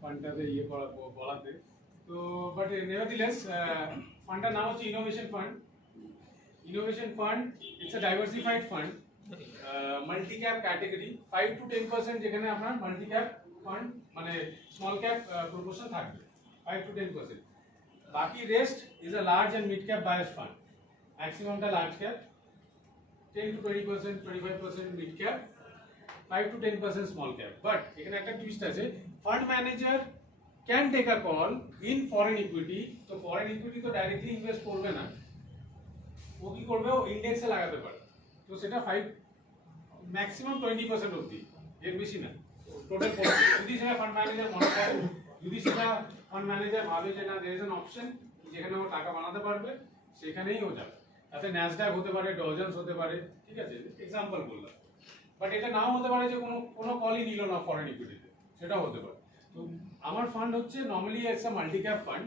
ফান্ডটাতে ইয়ে বলাতে তো বাট নেভারদিলেস ফান্ডটার নাম হচ্ছে innovation fund. Innovation fund it's a diversified fund, multi cap category, 5 to 10% যেখানে আপনার মাল্টি ক্যাপ ফান্ড মানে স্মল ক্যাপ প্রপোর্শন থাকবে 5 to 10%। বাকি rest is a large and mid cap bias fund, ম্যাক্সিমামটা large cap, 10 to 20%, 25% mid cap, 5 to 10% small cap. But এখানে একটা twist আছে, fund manager can take a call in foreign equity. তো foreign equity তো directly invest করবে না, ও কি করবে, ও ইন্ডেক্সে লাগাতে পারে। তো সেটা 5 ম্যাক্সিমাম 20% অবধি, এর বেশি না টোটাল। যদি সেটা ফান্ড ম্যানেজার মনে করে, যদি সেটা ফান্ড ম্যানেজার ভাবে যে না দেয়ার ইজ অ্যান অপশন যেখানে ও টাকা বানাতে পারবে, সেখানেই ও যাবে। তাতে ন্যাসড্যাক হতে পারে, ডজন্স হতে পারে, ঠিক আছে, এক্সাম্পল বললাম। বাট এটা নাও হতে পারে যে কোনো কলই নিল না ফরেন ইকুইটিতে, সেটাও হতে পারে। তো আমার ফান্ড হচ্ছে normally it's a multi cap fund.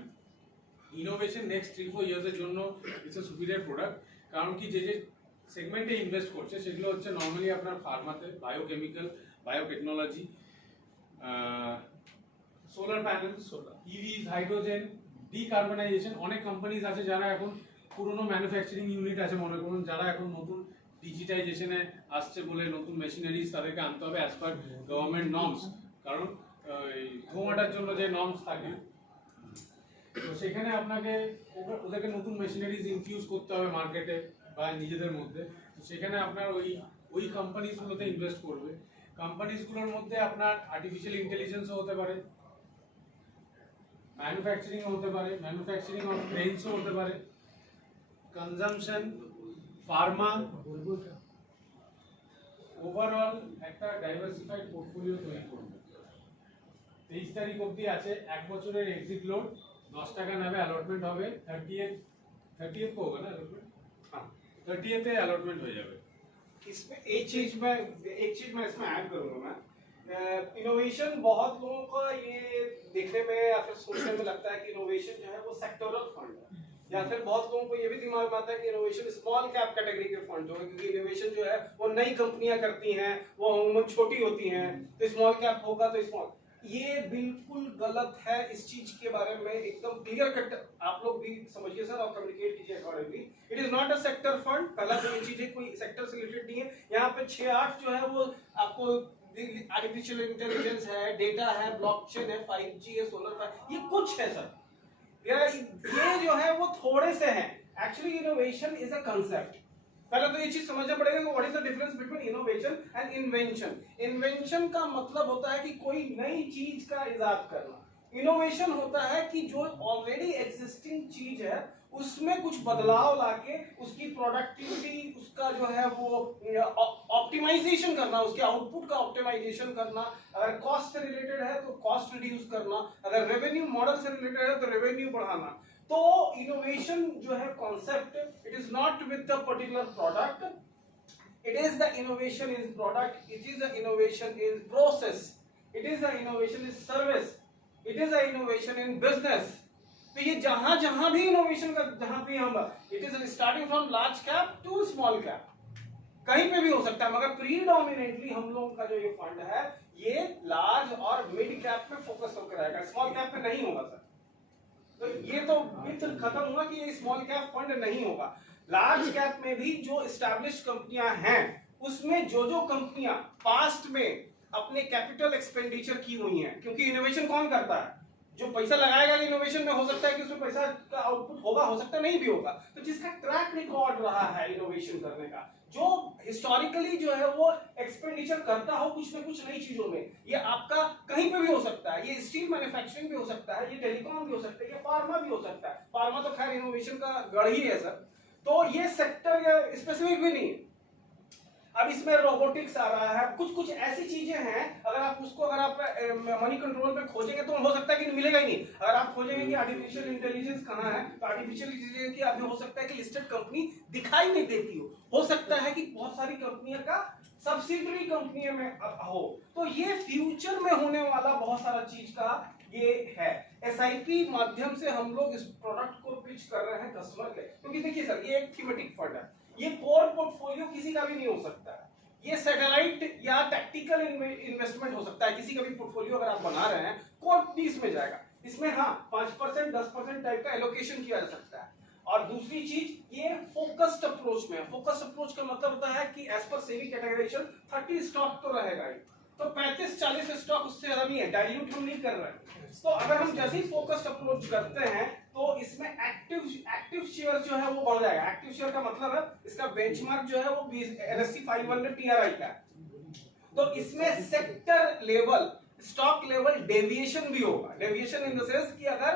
Innovation next 3-4 ইয়ার্সের জন্য ইটস আ সুপিরিয়র প্রোডাক্ট। কারণ কি যে সেগমেন্টে ইনভেস্ট করছে সেগুলো হচ্ছে নর্মালি আপনার ফার্মাতে, biochemical, biotechnology, solar panel, EVs, hydrogen, decarbonisation. অনেক কোম্পানিজ আছে যারা এখন পুরনো ম্যানুফ্যাকচারিং ইউনিট আছে মনে করুন, যারা এখন নতুন ডিজিটাইজেশনে আসছে বলে নতুন মেশিনারিজ তাদেরকে আনতে হবে অ্যাজ পার গভর্নমেন্ট নর্মস। কারণ ধোঁয়াটার জন্য যে নর্মস থাকে, তো সেখানে আপনাকে ওদেরকে নতুন মেশিনারিজ ইনফিউজ করতে হবে মার্কেটে বা নিজেদের মধ্যে। তো সেখানে আপনার ওই কোম্পানিজগুলোতে ইনভেস্ট করবে। কোম্পানিজগুলোর মধ্যে আপনার আর্টিফিশিয়াল ইন্টেলিজেন্সও হতে পারে, ম্যানুফ্যাকচারিং হতে পারে, ম্যানুফ্যাকচারিং অফ ট্রেনসও হতে পারে, কনজাম্পশন, ফার্মা, ওভারঅল একটা ডাইভার্সিফাইড পোর্টফোলিও তৈরি করবে। 23 তারিখ অবধি আছে, 1 বছরের এক্সিট লোড, 10 টাকা নেবে, অ্যালটমেন্ট হবে 30th को होगा ना अलॉटमेंट, हाँ 30th अलॉटमेंट हो जाएगा। इसमें एक चीज मैं इसमें ऐड करूंगा मैं, इनोवेशन बहुत लोगों का ये देखने में या फिर सोचने में लगता है कि इनोवेशन जो है वो सेक्टोरल फंड है, या फिर बहुत लोगों को ये भी दिमाग में आता है कि इनोवेशन स्मॉल कैप कैटेगरी के फंड जो है, क्योंकि इनोवेशन जो है वो नई कंपनियां करती हैं, वो उम्र छोटी होती हैं, तो स्मॉल कैप होगा तो स्मॉल। ये बिल्कुल गलत है। इस चीज के बारे में एकदम क्लियर कट आप लोग भी समझिए सर और कम्युनिकेट कीजिए accordingly. It is not a sector fund. पहला तो ये चीज है कोई सेक्टर से रिलेटेड नहीं है। यहाँ पे 6-8 जो है वो आपको आर्टिफिशियल इंटेलिजेंस है, डेटा है, ब्लॉकचेन है, 5G है, सोलर है, ये कुछ है सर। ये जो है वो थोड़े से हैं। Actually innovation is a concept. पहले तो ये चीज समझना पड़ेगा कि what is the difference between innovation and invention. Invention का मतलब होता है कि कोई नई चीज का इजाद करना। इनोवेशन होता है कि जो ऑलरेडी एग्जिस्टिंग चीज है उसमें कुछ बदलाव लाके उसकी प्रोडक्टिविटी, उसका जो है वो ऑप्टिमाइजेशन करना, उसके आउटपुट का ऑप्टिमाइजेशन करना। अगर कॉस्ट से रिलेटेड है तो कॉस्ट रिड्यूस करना, अगर रेवेन्यू मॉडल से रिलेटेड है तो रेवेन्यू बढ़ाना। तो इनोवेशन जो है concept, it is not with the particular product, it is the innovation in product, it is the innovation in process, it is the innovation in service, it is the innovation in business. तो ये जहां जहां भी innovation का जहां भी हम, it is starting from large cap to small cap, कहीं पे भी हो सकता है, मगर प्रीडोमिनेटली हम लोगों का जो ये फंड है ये लार्ज और मिड कैप पे फोकस होकर रहेगा, स्मॉल कैप पे नहीं होगा सर। तो ये तो मिथ खत्म हुआ कि ये स्मॉल कैप फंड नहीं होगा। लार्ज कैप में भी जो एस्टैब्लिश्ड कंपनियां हैं उसमें जो कंपनियां पास्ट में अपने कैपिटल एक्सपेंडिचर की हुई हैं, क्योंकि इनोवेशन कौन करता है, जो पैसा लगाएगा इनोवेशन में, हो सकता है कि उसमें पैसा का आउटपुट होगा, हो सकता है नहीं भी होगा। तो जिसका ट्रैक रिकॉर्ड रहा है इनोवेशन करने का, जो हिस्टोरिकली जो है वो एक्सपेंडिचर करता हो कुछ न कुछ नई चीजों में, ये आपका कहीं पे भी हो सकता है, ये स्टील मैन्युफैक्चरिंग भी हो सकता है, ये टेलीकॉम भी हो सकता है, ये फार्मा भी हो सकता है। फार्मा तो खैर इनोवेशन का गढ़ ही है सर। तो ये सेक्टर या स्पेसिफिक भी नहीं है। अब इसमें रोबोटिक्स आ रहा है, कुछ ऐसी चीजें हैं, अगर आप उसको अगर आप मनी कंट्रोल में खोजेंगे तो हो सकता है कि मिलेगा ही नहीं। अगर आप खोजेंगे कि आर्टिफिशियल इंटेलिजेंस कहाँ है, तो आर्टिफिशियल इंटेलिजेंस की आपने हो सकता है कि लिस्टेड कंपनी दिखाई नहीं देती हो सकता है कि बहुत सारी कंपनियों का सब्सिडरी कंपनियों में हो। तो ये फ्यूचर में होने वाला बहुत सारा चीज का ये है। एसआईपी माध्यम से हम लोग इस प्रोडक्ट को पिच कर रहे हैं कस्टमर के, क्योंकि देखिए सर ये एक थीमेटिक फंड है, ये कोर पोर्टफोलियो किसी का भी नहीं हो सकता है। ये सैटेलाइट या टैक्टिकल इन्वेस्टमेंट हो सकता है। किसी का भी पोर्टफोलियो अगर आप बना रहे हैं कोर पीस में जाएगा, इसमें हाँ 5% 10% टाइप का एलोकेशन किया जा सकता है। और दूसरी चीज ये फोकस्ड अप्रोच में है। फोकस्ड अप्रोच का मतलब होता है कि as per SEBI categorisation 30 stock तो रहेगा ही, तो 35-40 स्टॉक उससे ज्यादा नहीं है, डाइल्यूट हम नहीं कर रहे हैं। तो अगर हम जैसे ही फोकस्ड अप्रोच करते हैं तो इसमें एक्टिव शेयर जो है वो बढ़ जाएगा। एक्टिव शेयर का मतलब है इसका बेंचमार्क जो है वो NSE 500 TRI का है, तो इसमें sector level stock level deviation भी होगा। डेविएशन इन द सेंस कि अगर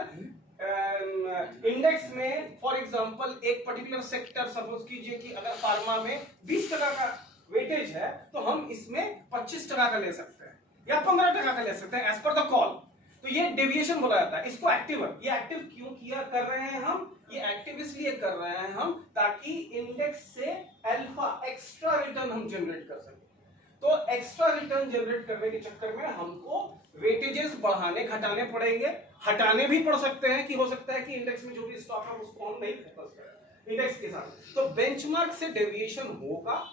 इंडेक्स में फॉर एग्जांपल एक पर्टिकुलर सेक्टर, सपोज कीजिए कि अगर फार्मा में 20% का वेटेज है तो हम इसमें 25% का ले सकते हैं या 15% का ले सकते हैं एज पर द कॉल। तो ये डेविएशन बोला जाता है। इसको एक्टिव है, ये एक्टिव क्यों किया कर रहे हैं हम, ये एक्टिव इसलिए कर रहे हैं हम ताकि इंडेक्स से अल्फा एक्स्ट्रा रिटर्न हम जनरेट कर सकें। तो एक्स्ट्रा रिटर्न जनरेट करने के चक्कर में हमको वेटेजेस बढ़ाने घटाने पड़ेंगे, हटाने भी पड़ सकते हैं कि हो सकता है कि इंडेक्स में जो भी स्टॉक है उसको हम नहीं फोकस करें इंडेक्स के साथ। तो बेंचमार्क से डेविएशन होगा।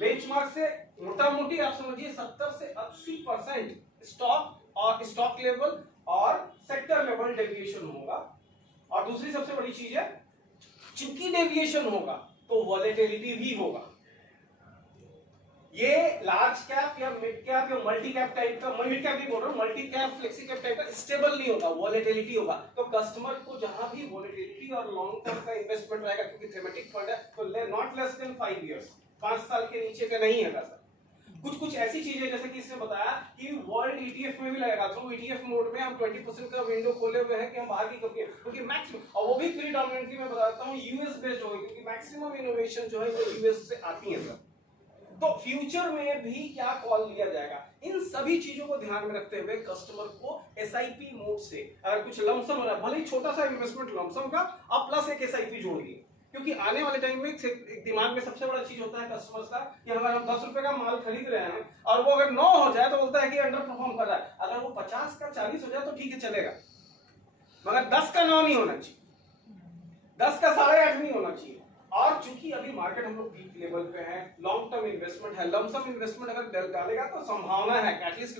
बेंचमार्क से मोटा मोटी आप समझिए 70 से 80% स्टॉक और स्टॉक लेवल और सेक्टर लेवल डेविएशन होगा। और दूसरी सबसे बड़ी चीज है, चूंकि डेविएशन होगा तो वॉलेटिलिटी भी होगा। ये लार्ज कैप या मिड कैप या मल्टी कैप टाइप का, मिड कैप भी बोल रहा हूं, multi cap flexi cap type का स्टेबल नहीं होगा, वॉलेटिलिटी होगा। तो कस्टमर को जहां भी वॉलेटिलिटी और लॉन्ग टर्म का इन्वेस्टमेंट रहेगा, क्योंकि थीमेटिक फंड है तो नॉट लेस देन 5 इयर्स, 5 साल के नीचे का नहीं है सर। कुछ ऐसी चीजें जैसे कि इसने बताया कि वर्ल्ड ETF में भी लगेगा, तो ETF मोड में हम 20% का विंडो खोले हुए हैं कि हम बाहर की कंपनी, क्योंकि मैक्सिमम, और वो भी प्रीडोमिनेंटली मैं बताता हूं यूएस बेस्ड होगी, क्योंकि मैक्सिमम इनोवेशन जो है वो यूएस से आती है सर। तो फ्यूचर में भी क्या कॉल लिया जाएगा, इन सभी चीजों को ध्यान में रखते हुए कस्टमर को SIP मोड से अगर कुछ लमसम हो रहा है, भले ही छोटा सा इन्वेस्टमेंट लमसम का, आप प्लस एक SIP जोड़ दिए, क्योंकि आने वाले टाइम में एक दिमाग में सबसे बड़ा चीज होता है कस्टमर्स का कि अगर हम 10 रुपए का माल खरीद रहे हैं और वो अगर 9 हो जाए तो बोलता है कि अंडर परफॉर्म कर रहा है। अगर वो 50 का 40 हो जाए तो ठीक है चलेगा, मगर 10 का 9 नहीं होना चाहिए, 10 का 8.5 नहीं होना चाहिए। और चूंकि अभी मार्केट हम लोग पीक लेवल पे है, लॉन्ग टर्म इन्वेस्टमेंट है, लमसम इन्वेस्टमेंट अगर डालेगा तो संभावना है कि एटलीस्ट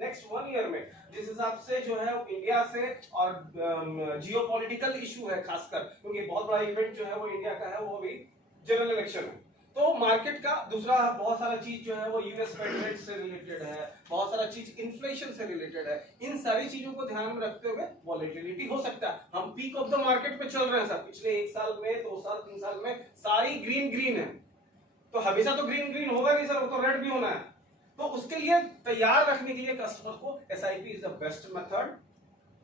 नेक्स्ट 1 ईयर में जिस हिसाब से जो है इंडिया से और जियोपॉलिटिकल इशू है खासकर, क्योंकि बहुत बड़ा इवेंट जो है वो इंडिया का है, वो भी जनरल इलेक्शन है। तो मार्केट का दूसरा बहुत सारा चीज जो है वो यूएस फेड रेट से रिलेटेड है, बहुत सारा चीज इन्फ्लेशन से रिलेटेड है। इन सारी चीजों को ध्यान में रखते हुए वॉलेटिलिटी हो सकता है। हम पीक ऑफ द मार्केट पे चल रहे हैं सर, पिछले 1 साल में 2 साल 3 साल में सारी ग्रीन है, तो हमेशा तो ग्रीन होगा नहीं सर, वो तो रेड भी होना है। तो उसके लिए तैयार रखने के लिए कस्टमर को SIP is the best method.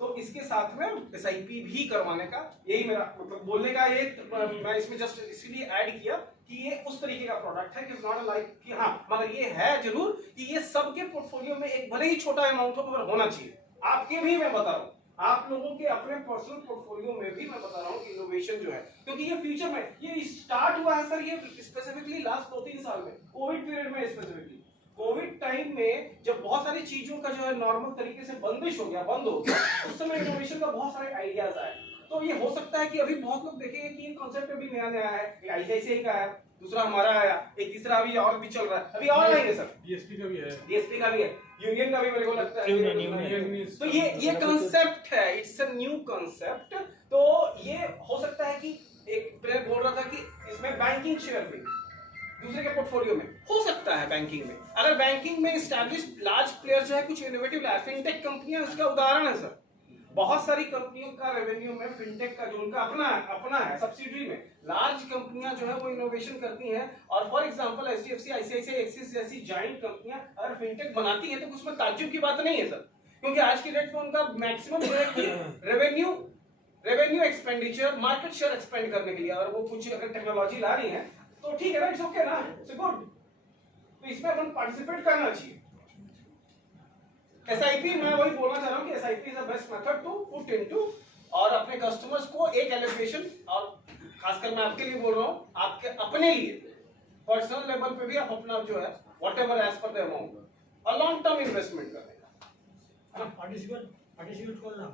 तो इसके साथ में SIP भी करवाने का, यही मेरा मतलब बोलने का, ये मैं इसमें जस्ट इसीलिए ऐड किया कि ये उस तरीके का प्रोडक्ट है कि इट्स नॉट लाइक कि हाँ, मगर ये है जरूर कि ये सबके पोर्टफोलियो में एक भले ही छोटा अमाउंट हो मगर होना चाहिए। आपके भी मैं बता रहा हूँ, आप लोगों के अपने पर्सनल पोर्टफोलियो में भी मैं बता रहा हूँ कि इनोवेशन जो है, क्योंकि ये फ्यूचर में ये स्टार्ट हुआ है सर, ये स्पेसिफिकली लास्ट 2-3 साल में, कोविड पीरियड में, स्पेसिफिकली कोविड टाइम में जब बहुत सारी चीजों का जो है नॉर्मल तरीके से बंदिश हो गया, बंद हो गया, उस समय इनोवेशन का बहुत सारे आइडियाज आए। तो ये हो सकता है कि अभी बहुत लोग देखेंगे कि ये कॉन्सेप्ट अभी नया है, एक ICICI का है, दूसरा हमारा आया, एक तीसरा अभी और भी चल रहा है, अभी और आएंगे सर, BSP का भी है, DSP का भी है, यूनियन का भी मेरे को लगता है। तो ये कंसेप्ट है, इट्स अ न्यू कंसेप्ट। तो ये हो सकता है कि एक प्लेयर बोल रहा था कि इसमें बैंकिंग शेयर भी दूसरे के पोर्टफोलियो में हो सकता है। बैंकिंग में अगर बैंकिंग में एस्टैब्लिश्ड लार्ज प्लेयर जो है कुछ इनोवेटिव लाए, फिनटेक कंपनियां उसका उदाहरण है सर। बहुत सारी कंपनियों का रेवेन्यू में फिनटेक का जो उनका अपना है सब्सिडरी में लार्ज कंपनियां जो है वो इनोवेशन करती हैं। और for example HDFC, ICICI, axis जैसी जायंट कंपनियां अगर फिनटेक बनाती हैं तो उसमें ताज्जुब की बात नहीं है सर, क्योंकि आज की डेट में उनका maximum revenue expenditure market share expand करने के लिए, और वो कुछ अगर टेक्नोलॉजी ला रही है तो ठीक है ना, इट्स ओके ना, इट्स गुड। तो इसमें अपन पार्टिसिपेट करना चाहिए। SIP मैं वही बोलना चाह रहा हूँ कि SIP is the best method to put into, और अपने कस्टमर्स को एक एलोकेशन, और खासकर मैं आपके लिए बोल रहा हूँ, आपके अपने लिए पर्सनल लेवल पे भी आप अपना जो है व्हाटएवर एज पर द अमाउंट और लॉन्ग टर्म इन्वेस्टमेंट करने का। पार्टिसिपेट करना